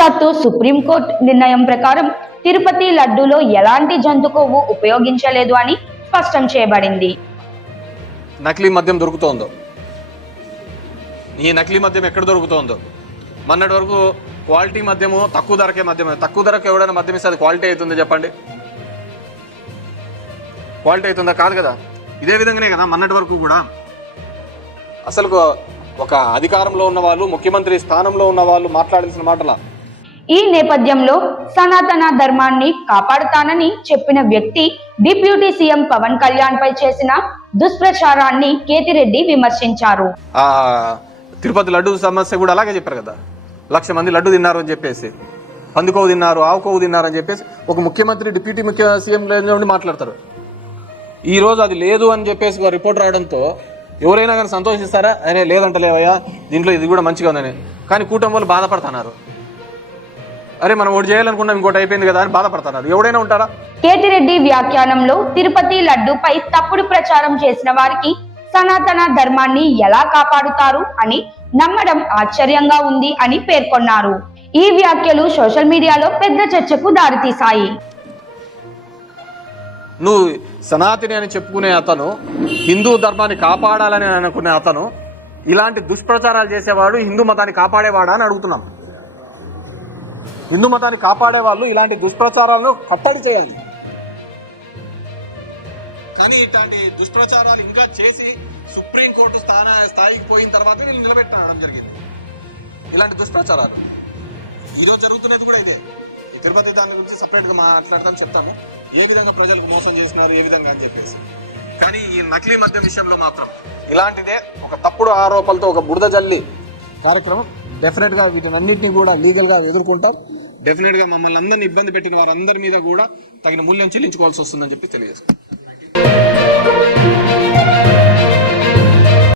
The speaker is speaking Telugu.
సాక్షాత్తు సుప్రీంకోర్టు నిర్ణయం ప్రకారం తిరుపతి లడ్డూలో ఎలాంటి జంతు కొవ్వు ఉపయోగించలేదు అని స్పష్టం చేయబడింది. నకిలీ మద్యం దొరుకుతోందో, ఈ నకిలీ మద్యం ఎక్కడ దొరుకుతోందో, మొన్నటి వరకు క్వాలిటీ మద్యము తక్కువ ధరకే మద్యమే. తక్కువ ధరకు ఎవడైనా మద్యం ఇస్తే అది క్వాలిటీ అవుతుంది చెప్పండి? క్వాలిటీ అవుతుందా? కాదు కదా. ఇదే విధంగానే కదా మొన్నటి వరకు కూడా అసలు ఒక అధికారంలో ఉన్న వాళ్ళు, ముఖ్యమంత్రి స్థానంలో ఉన్న వాళ్ళు మాట్లాడాల్సిన మాటలా. ఈ నేపథ్యంలో సనాతన ధర్మాన్ని కాపాడుతానని చెప్పిన వ్యక్తి డిప్యూటీ సీఎం పవన్ కళ్యాణ్ పై చేసిన దుష్ప్రచారాన్ని కేతిరెడ్డి విమర్శించారు. తిరుపతి లడ్డు సమస్య కూడా అలాగే చెప్పారు కదా, 1,00,000 మంది లడ్డు తిన్నారు అని చెప్పేసి, పందుకోవు తిన్నారు, ఆవు కొవ్వు తిన్నారు అని చెప్పేసి ఒక ముఖ్యమంత్రి డిప్యూటీ సీఎం నుండి మాట్లాడతారు. ఈ రోజు అది లేదు అని చెప్పేసి రిపోర్ట్ రావడంతో ఎవరైనా కానీ సంతోషిస్తారా? అనే లేదంటలేవయ్యా, దీంట్లో ఇది కూడా మంచిగా ఉందని. కానీ కూటమి వాళ్ళు బాధపడుతున్నారు. అరే మనం ఒకటి చేయాలనుకున్నాం, ఇంకోటి అయిపోయింది కదా అని బాధపడుతున్నారు. ఎవడైనా ఉంటారా? కేతిరెడ్డి వ్యాఖ్యానంలో తిరుపతి లడ్డూపై తప్పుడు ప్రచారం చేసిన వారికి సనాతన ధర్మాన్ని ఎలా కాపాడుతారు అని నమ్మడం ఆశ్చర్యంగా ఉంది అని పేర్కొన్నారు. ఈ వ్యాఖ్యలు సోషల్ మీడియాలో పెద్ద చర్చకు దారితీశాయి. నువ్వు సనాతని అని చెప్పుకునే అతను, హిందూ ధర్మాన్ని కాపాడాలని అనుకునే అతను ఇలాంటి దుష్ప్రచారాలు చేసేవాడు హిందూ మతాన్ని కాపాడేవాడా అని అడుగుతున్నాం. హిందూ మతాన్ని కాపాడే వాళ్ళు ఇలాంటి దుష్ప్రచారాలను కట్టడి చేయాలి. కానీ ఇట్లాంటి దుష్ప్రచారాలు ఇంకా చేసి సుప్రీంకోర్టు స్థాయికి పోయిన తర్వాత వీళ్ళు నిలబెట్టడం జరిగింది. ఇలాంటి దుష్ప్రచారాలు ఈరోజు జరుగుతున్నది కూడా ఇదే. ఈ తిరుపతి దాని గురించి సపరేట్గా మాట్లాడతాం, చెప్తాము ఏ విధంగా ప్రజలకు మోసం చేస్తున్నారు, ఏ విధంగా అని చెప్పేసి. కానీ ఈ నకిలీ మద్యం విషయంలో మాత్రం ఇలాంటిదే ఒక తప్పుడు ఆరోపణలతో ఒక బురద జల్లి కార్యక్రమం. డెఫినెట్గా వీటినన్నింటినీ కూడా లీగల్గా ఎదుర్కొంటాం. డెఫినెట్గా మమ్మల్ని అందరినీ ఇబ్బంది పెట్టిన వారందరి మీద కూడా తగిన మూల్యం చెల్లించుకోవాల్సి వస్తుందని చెప్పి తెలియజేస్తాం.